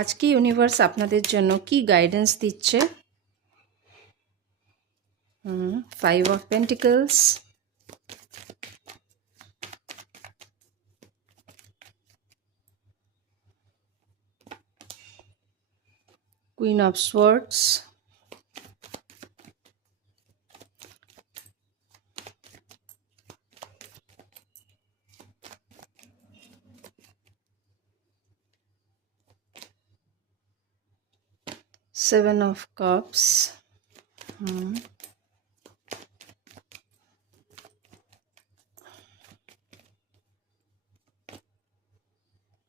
আজকে ইউনিভার্স আপনাদের জন্য কি গাইডেন্স দিচ্ছে? 5 of Pentacles, Queen of Swords, Seven of Cups,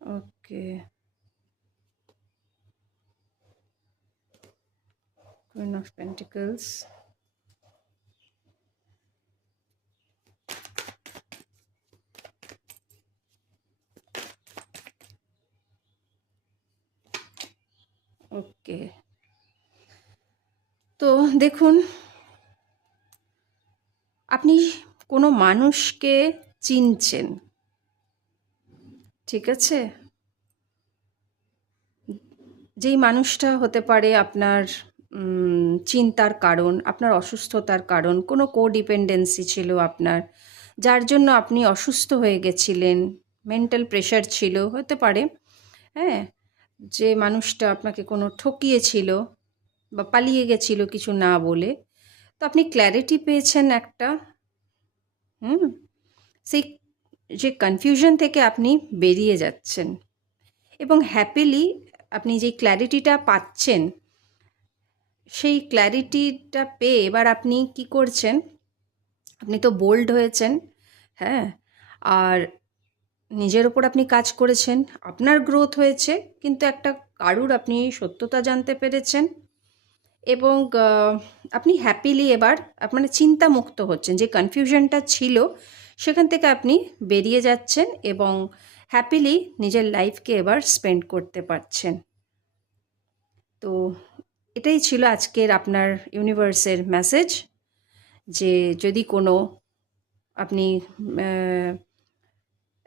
okay, Queen of Pentacles, ওকে। তো দেখুন, আপনি কোনো মানুষকে চিনছেন, ঠিক আছে? যেই মানুষটা হতে পারে আপনার চিন্তার কারণ, আপনার অসুস্থতার কারণ, কোনো কোডিপেন্ডেন্সি ছিল আপনার, যার জন্য আপনি অসুস্থ হয়ে গেছিলেন, মেন্টাল প্রেশার ছিল, হতে পারে, হ্যাঁ? যে মানুষটা আপনাকে কোনো ঠকিয়েছিল বা পালিয়ে গেছিল কিছু না বলে, তো আপনি ক্ল্যারিটি পেয়েছেন একটা, সেই যে কনফিউশন থেকে আপনি বেরিয়ে যাচ্ছেন এবং হ্যাপিলি আপনি যে ক্ল্যারিটিটা পাচ্ছেন, সেই ক্ল্যারিটিটা পেয়ে এবার আপনি কি করছেন? আপনি তো বোল্ড হয়েছেন, হ্যাঁ, আর নিজের ওপর আপনি কাজ করেছেন, আপনার গ্রোথ হয়েছে, কিন্তু একটা কারুর আপনি সত্যতা জানতে পেরেছেন এবং আপনি হ্যাপিলি এবার মানে চিন্তামুক্ত হচ্ছেন। যে কনফিউশনটা ছিল সেখান থেকে আপনি বেরিয়ে যাচ্ছেন এবং হ্যাপিলি নিজের লাইফকে এবার স্পেন্ড করতে পারছেন। তো এটাই ছিল আজকের আপনার ইউনিভার্সের মেসেজ, যে যদি কোনো আপনি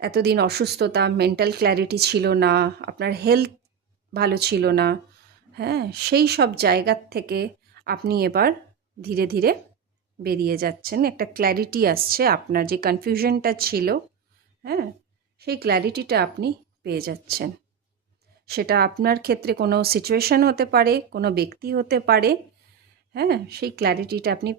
এতদিন অসুস্থতা, মেন্টাল ক্ল্যারিটি ছিল না, আপনার হেলথ ভালো ছিল না, হ্যাঁ, সেই সব জায়গার থেকে আপনি এবার ধীরে ধীরে বেরিয়ে যাচ্ছেন। একটা ক্ল্যারিটি আসছে, আপনার যে কনফিউশনটা ছিল, হ্যাঁ, সেই ক্ল্যারিটিটা আপনি পেয়ে যাচ্ছেন। সেটা আপনার ক্ষেত্রে কোনো সিচুয়েশন হতে পারে, কোনো ব্যক্তি হতে পারে, হ্যাঁ, সেই ক্ল্যারিটিটা আপনি